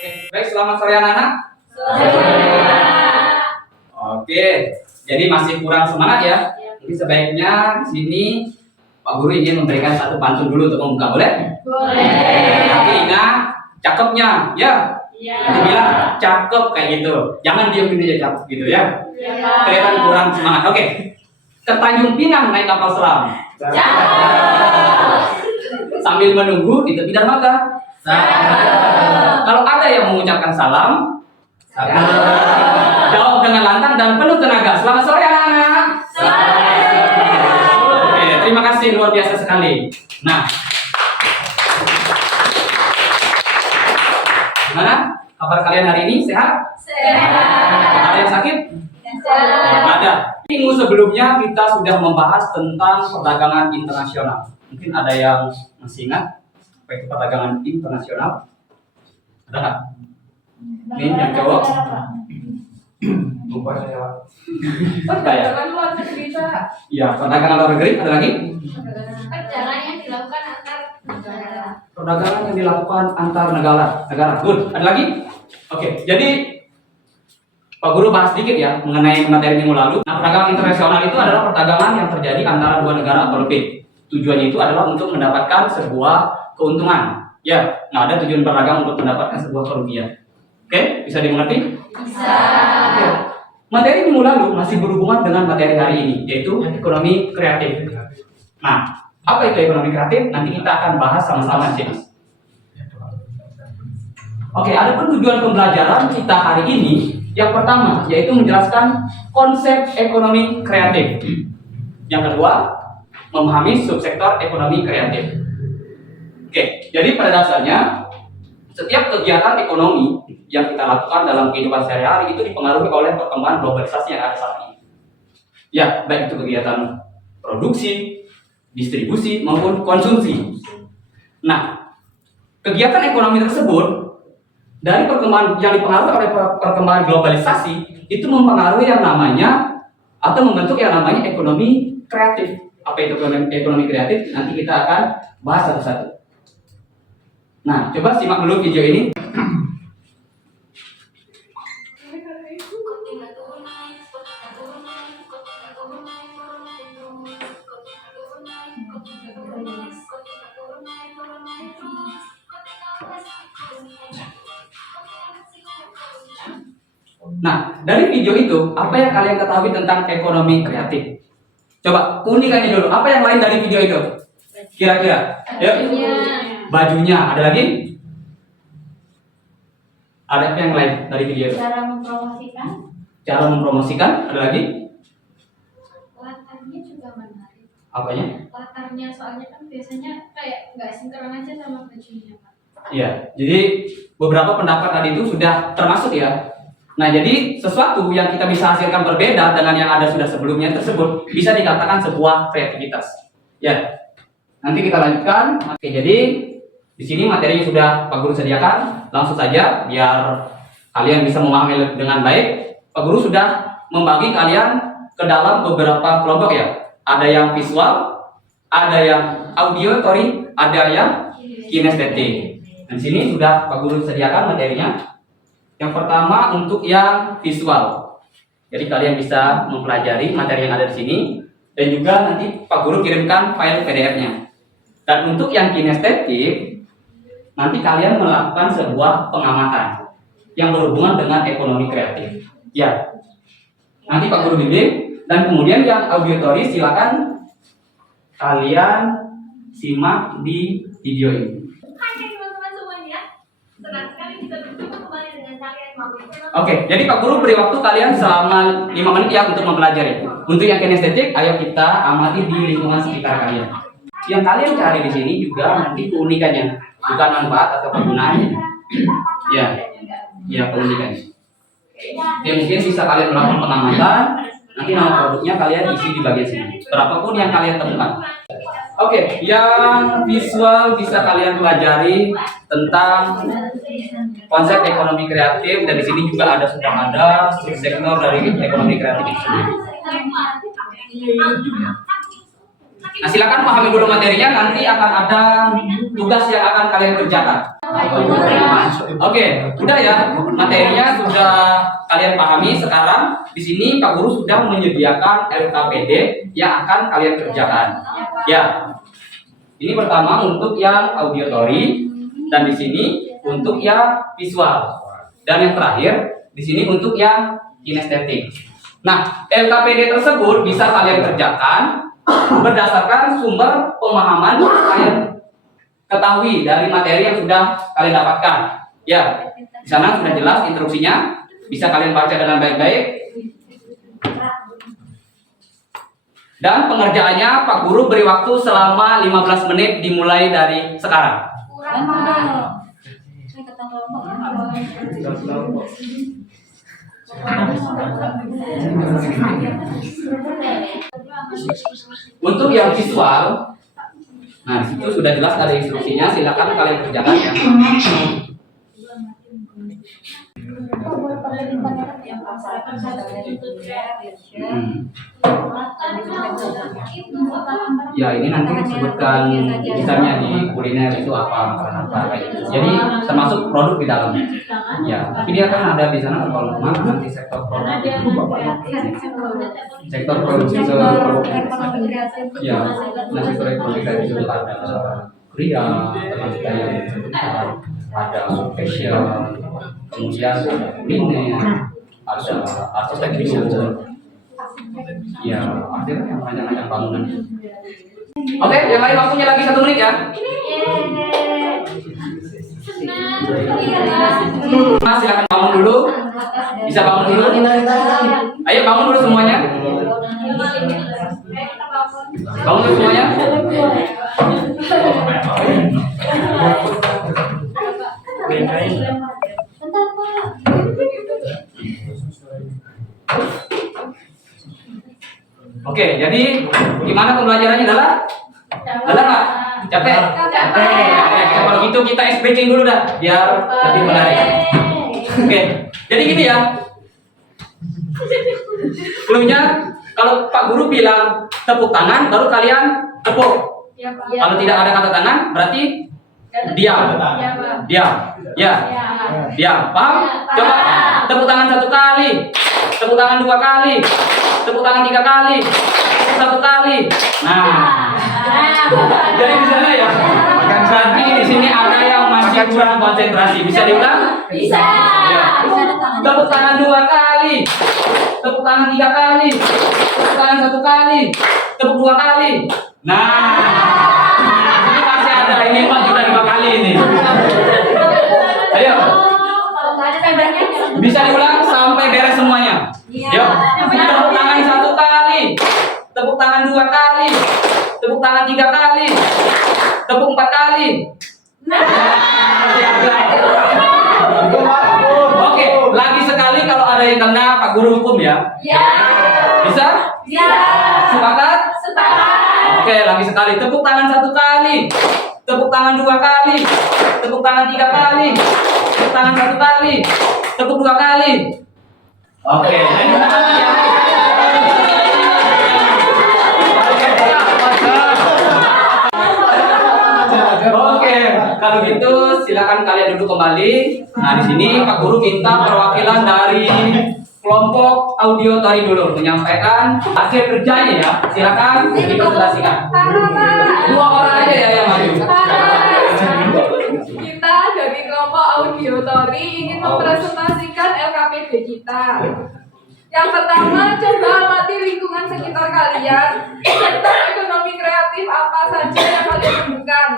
Baik, selamat sore anak-anak. Oke, jadi masih kurang semangat ya. Jadi sebaiknya di sini Pak Guru ingin memberikan satu pantun dulu untuk membuka, boleh? Boleh. Tapi ingat cakepnya, ya. Nanti bilang cakep kayak gitu. Jangan diamin aja cakep gitu ya. Kelihatan kurang semangat. Oke. Ke Tanjung Pinang naik kapal selam. Sambil menunggu di tepi dermaga. Kalau ada yang mengucapkan salam, jawab dengan lantang dan penuh tenaga. Selamat sore anak-anak. Oke, terima kasih, luar biasa sekali. Nah, gimana kabar kalian hari ini? Sehat? Ada yang sakit? Ada. Minggu sebelumnya kita sudah membahas tentang perdagangan internasional. Mungkin ada yang masih ingat apa itu perdagangan internasional? Ada nggak? Ini yang cowok. Lupa saya. Perdagangan luar negeri, Pak. Iya, perdagangan luar negeri. Ada lagi? Perdagangan yang dilakukan antar negara. Perdagangan yang dilakukan antar negara. Good. Ada lagi? Oke. Jadi Pak Guru bahas sedikit ya mengenai materi minggu lalu. Nah, perdagangan internasional itu adalah perdagangan yang terjadi antara dua negara atau lebih. Tujuannya itu adalah untuk mendapatkan sebuah keuntungan. Ya, nggak ada tujuan berdagang untuk mendapatkan sebuah kerugian. Oke, bisa dimengerti? Bisa. Oke. Materi minggu lalu masih berhubungan dengan materi hari ini, yaitu ekonomi kreatif. Nah, apa itu ekonomi kreatif? Nanti kita akan bahas sama-sama di sini. Oke, ada pun tujuan pembelajaran kita hari ini. Yang pertama, yaitu menjelaskan konsep ekonomi kreatif. Yang kedua, memahami subsektor ekonomi kreatif. Oke, jadi pada dasarnya setiap kegiatan ekonomi yang kita lakukan dalam kehidupan sehari-hari itu dipengaruhi oleh perkembangan globalisasi yang ada saat ini. Ya, baik itu kegiatan produksi, distribusi maupun konsumsi. Nah, kegiatan ekonomi tersebut dari perkembangan yang dipengaruhi oleh perkembangan globalisasi itu mempengaruhi yang namanya atau membentuk yang namanya ekonomi kreatif. Apa itu ekonomi kreatif? Nanti kita akan bahas satu-satu. Nah, coba simak dulu video ini. Nah, dari video itu, apa yang kalian ketahui tentang ekonomi kreatif? Coba unikannya dulu. Apa yang lain dari video itu? Kira-kira? Yuk. Bajunya. Ada lagi? Ada apa yang lain dari video itu? Cara mempromosikan. Cara mempromosikan. Ada lagi? Latarnya juga menarik. Apanya? Latarnya soalnya kan biasanya kayak nggak sinkron aja sama bajunya, Pak. Iya. Jadi beberapa pendapat tadi itu sudah termasuk ya. Nah, jadi sesuatu yang kita bisa hasilkan berbeda dengan yang ada sudah sebelumnya tersebut bisa dikatakan sebuah kreativitas. Ya. Nanti kita lanjutkan. Oke, jadi di sini materinya sudah Pak Guru sediakan. Langsung saja biar kalian bisa memahami dengan baik. Pak Guru sudah membagi kalian ke dalam beberapa kelompok ya. Ada yang visual, ada yang auditory, ada yang kinestetik. Dan di sini sudah Pak Guru sediakan materinya. Yang pertama untuk yang visual. Jadi kalian bisa mempelajari materi yang ada di sini dan juga nanti Pak Guru kirimkan file PDF-nya. Dan untuk yang kinestetik, nanti kalian melakukan sebuah pengamatan yang berhubungan dengan ekonomi kreatif. Ya. Nanti Pak Guru bimbing dan kemudian yang auditory silakan kalian simak di video ini. Senang sekali bisa bertemu kembali dengan kalian. Oke, jadi Pak Guru beri waktu kalian selama 5 menit ya untuk mempelajari. Untuk yang kinestetik, ayo kita amati di lingkungan sekitar kalian. Yang kalian cari di sini juga nanti keunikannya, bukan manfaat atau kegunaannya. Ya keunikannya. Yang mungkin bisa kalian melakukan pengamatan, nanti nama produknya kalian isi di bagian sini. Berapapun yang kalian temukan. Oke, yang visual bisa kalian pelajari tentang konsep ekonomi kreatif dan di sini juga sudah ada subsektor dari ekonomi kreatif itu sendiri. Nah, silakan pahami dulu materinya, nanti akan ada tugas yang akan kalian kerjakan. Oke, udah ya. Materinya sudah kalian pahami. Sekarang di sini Pak Guru sudah menyediakan LKPD yang akan kalian kerjakan. Ya. Ini pertama untuk yang auditory dan di sini untuk yang visual. Dan yang terakhir di sini untuk yang kinestetik. Nah, LKPD tersebut bisa kalian kerjakan berdasarkan sumber pemahaman yang kalian ketahui dari materi yang sudah kalian dapatkan. Ya, di sana sudah jelas instruksinya, bisa kalian baca dengan baik-baik. Dan pengerjaannya Pak Guru beri waktu selama 15 menit dimulai dari sekarang. Untuk yang visual, nah disitu sudah jelas ada instruksinya, silakan kalian kerjakan ya. Ya ini nanti disebutkan misalnya di kuliner itu apa makanan apa kayak gitu. Jadi termasuk produk di dalamnya. Ya, tapi dia kan ada di sana kalau nanti sektor produk itu sektor produksi produk. Ya, nah sektor ekonomi kayak gitu ada Korea, termasuk kayak ada fashion, kemudian ada kuliner, ada arsitektur. Ya, akhirnya yang banyak-banyak bangunan. Oke, yang lain waktunya lagi 1 menit ya. Mas, silakan bangun dulu. Bisa bangun dulu. Ayo bangun dulu semuanya. Bangun dulu semuanya. Oke, jadi gimana pembelajarannya adalah? Ada nggak? Capek? Oke, kalau gitu kita SPC dulu dah, biar lebih menarik. Oke, jadi gini ya. Cluenya, kalau Pak Guru bilang tepuk tangan, baru kalian tepuk. Kalau tidak ada kata tangan, berarti diam. Diam. Ya. Diam. Paham? Coba tepuk tangan 1 kali. Tepuk tangan 2 kali. Tepuk tangan 3 kali. Tepuk 1 kali. Nah. Jadi di sana ya. Berarti di sini ada yang masih kurang konsentrasi. Bisa diulang? Bisa. Ya. Tepuk tangan 2 kali. Tepuk tangan 3 kali. Tepuk tangan 1 kali. Tepuk 2 kali. Nah. Ini masih ada ini 4 juta 5 kali ini. Ayo. Bisa diulang sampai beres semuanya. Yuk. Tepuk tangan 1 kali. Tepuk tangan 2 kali. Tepuk tangan 3 kali. Tepuk 4 kali. Oke, lagi sekali kalau ada yang kena Pak Guru hukum ya. Bisa? Sepakat? Oke, lagi sekali. Tepuk tangan 1 kali. Tepuk tangan 2 kali. Tepuk tangan 3 kali. Tepuk tangan 1 kali. Tepuk 2 kali. Oke. Oke, kalau gitu silakan kalian duduk kembali. Nah, di sini Pak Guru minta perwakilan dari kelompok auditory dulu menyampaikan hasil kerjanya ya. Silakan dipresentasikan. 2 orang aja ya yang maju. Kita dari kelompok auditory ingin mempresentasikan LKPD kita. Yang pertama, coba amati lingkungan sekitar kalian. Sektor ekonomi kreatif apa saja yang kalian temukan?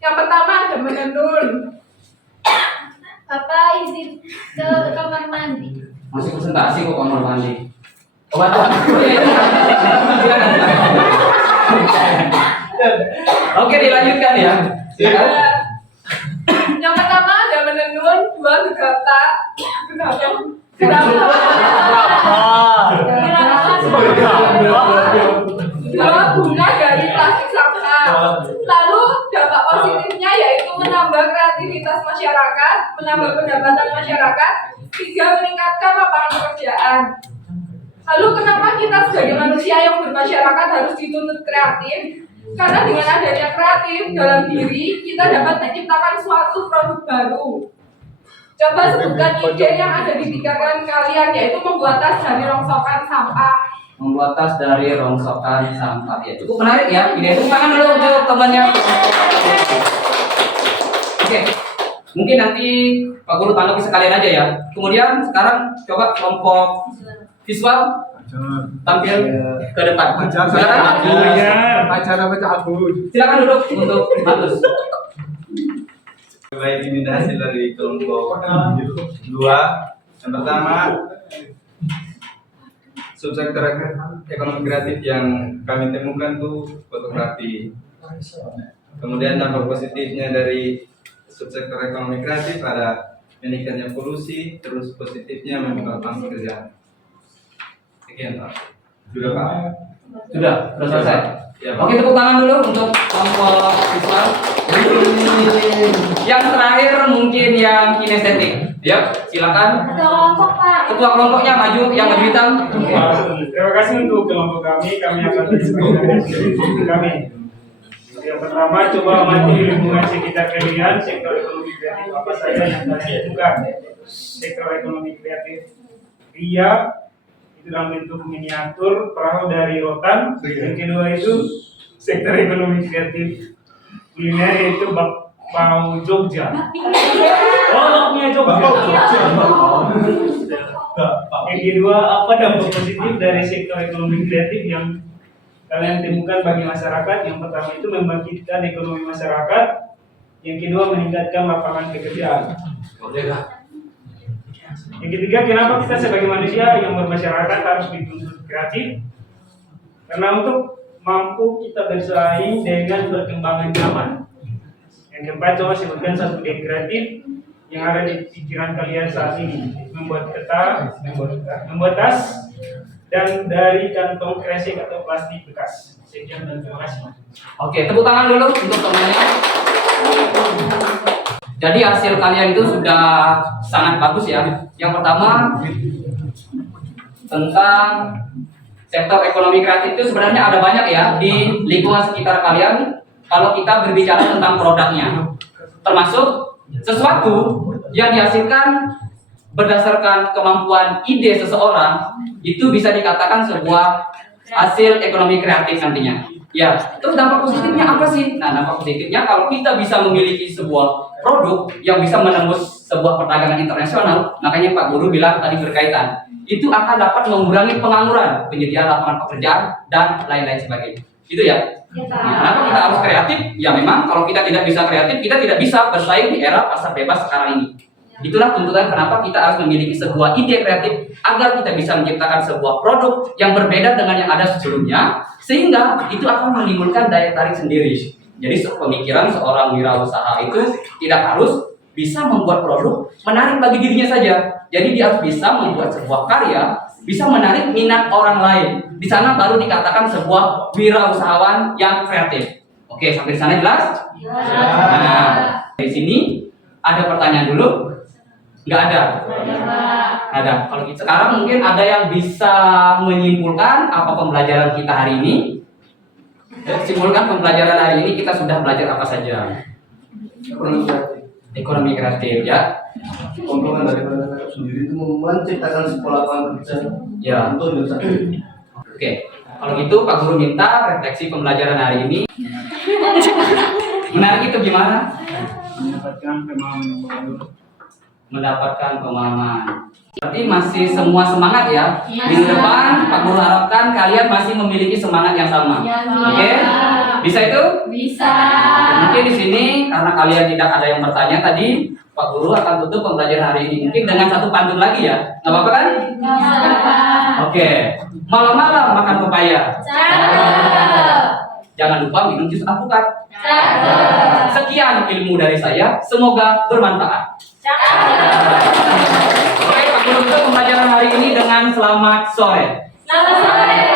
Yang pertama ada menenun. Bapak izin ke kamar mandi. Masih presentasi kok kamar mandi. Obat. Oke, dilanjutkan ya. Silakan. Yang pertama ada menenun, 2 gegata. Kenapa? Dua bunga dari plastik sampah. Lalu dampak positifnya yaitu menambah kreativitas masyarakat, menambah pendapatan masyarakat, 3 meningkatkan lapangan pekerjaan. Lalu kenapa kita sebagai manusia yang bermasyarakat harus dituntut kreatif? Karena dengan adanya kreatif dalam diri, kita dapat menciptakan suatu produk baru. Coba sebutkan ide yang ada di pikiran kalian, yaitu membuat tas dari rongsokan sampah. Membuat tas dari rongsokan sampah. Ya, cukup menarik ya. Ide itu tangan dulu untuk temannya. Oke. Mungkin nanti Pak Guru tanggapi sekalian aja ya. Kemudian sekarang coba kelompok visual tampil ke depan. Silakan duduk untuk Matus. Baik, ini hasil dari kelompok 2. Yang pertama, subsektor ekonomi kreatif yang kami temukan tuh fotografi. Kemudian dampak positifnya dari subsektor ekonomi kreatif ada meningkatnya polusi, terus positifnya membuka lapangan pekerjaan. Sekian Pak. Sudah Pak? Sudah selesai. Ya, Pak. Oke, tepuk tangan dulu untuk kelompok visual. Yang terakhir mungkin yang kinestetik. Ya, silakan. Ketua kelompok Pak. Ketua kelompoknya maju, yang maju hitam. Terima kasih untuk kelompok kami. Kami akan menyampaikan kami. Yang pertama, coba amati lingkungan sekitar kalian. Sektor ekonomi kreatif apa saja yang kalian temukan? Sektor ekonomi kreatif Ria itu dalam bentuk miniatur perahu dari rotan. Yang kedua itu sektor ekonomi kreatif kuliner, yaitu bakpao Jogja. Oh, bakpao Jogja. Yang kedua, apa dampak positif dari sektor ekonomi kreatif yang kalian temukan bagi masyarakat? Yang pertama itu membangkitkan ekonomi masyarakat. Yang kedua, meningkatkan lapangan pekerjaan. Yang ketiga, kenapa kita sebagai manusia yang bermasyarakat harus dituntut kreatif? Karena untuk mampu kita bersaing dengan perkembangan zaman. Yang keempat, coba sebutkan satu ide kreatif yang ada di pikiran kalian saat ini. Membuat peta, membuat tas, dan dari kantong kresek atau plastik bekas. Sekian dan terima kasih. Oke, tepuk tangan dulu untuk temannya. Jadi hasil kalian itu sudah sangat bagus ya. Yang pertama tentang sektor ekonomi kreatif itu sebenarnya ada banyak ya di lingkungan sekitar kalian. Kalau kita berbicara tentang produknya, termasuk sesuatu yang dihasilkan berdasarkan kemampuan ide seseorang, itu bisa dikatakan sebuah hasil ekonomi kreatif nantinya. Ya, terus dampak positifnya apa sih? Nah, dampak positifnya kalau kita bisa memiliki sebuah produk yang bisa menembus sebuah perdagangan internasional, makanya Pak Guru bilang tadi berkaitan, itu akan dapat mengurangi pengangguran, penyediaan lapangan pekerjaan, dan lain-lain sebagainya. Gitu ya. Nah, kenapa kita harus kreatif? Ya memang kalau kita tidak bisa kreatif, kita tidak bisa bersaing di era pasar bebas sekarang ini. Itulah tuntutan kenapa kita harus memiliki sebuah ide kreatif agar kita bisa menciptakan sebuah produk yang berbeda dengan yang ada sebelumnya, sehingga itu akan menimbulkan daya tarik sendiri. Jadi pemikiran seorang wirausaha itu tidak harus bisa membuat produk menarik bagi dirinya saja. Jadi dia harus bisa membuat sebuah karya bisa menarik minat orang lain. Di sana baru dikatakan sebuah wirausahawan yang kreatif. Oke, sampai di sana jelas? Nah, di sini ada pertanyaan dulu. Nggak ada. Ada. Kalau gitu sekarang mungkin ada yang bisa menyimpulkan apa pembelajaran kita hari ini. Simpulkan pembelajaran hari ini kita sudah belajar apa saja. Ekonomi kreatif ya. Komponen dari masyarakat sendiri itu menciptakan sekolah lapangan kerja. Ya. Untuk Indonesia. Oke. Kalau gitu Pak Guru minta refleksi pembelajaran hari ini. Menarik itu gimana? Mendapatkan pemahaman yang baru. Mendapatkan pemahaman. Berarti masih semua semangat ya. Minggu depan Pak Guru harapkan kalian masih memiliki semangat yang sama. Oke? Bisa itu? Bisa. Mungkin di sini karena kalian tidak ada yang bertanya tadi, Pak Guru akan tutup pembelajaran hari ini mungkin dengan satu pantun lagi ya. Nggak apa-apa kan? Oke. Malam-malam makan pepaya. Jangan lupa minum jus alpukat. Sekian ilmu dari saya, semoga bermanfaat. Oke, Pak Guru tutup pembelajaran hari ini dengan selamat sore. Selamat sore.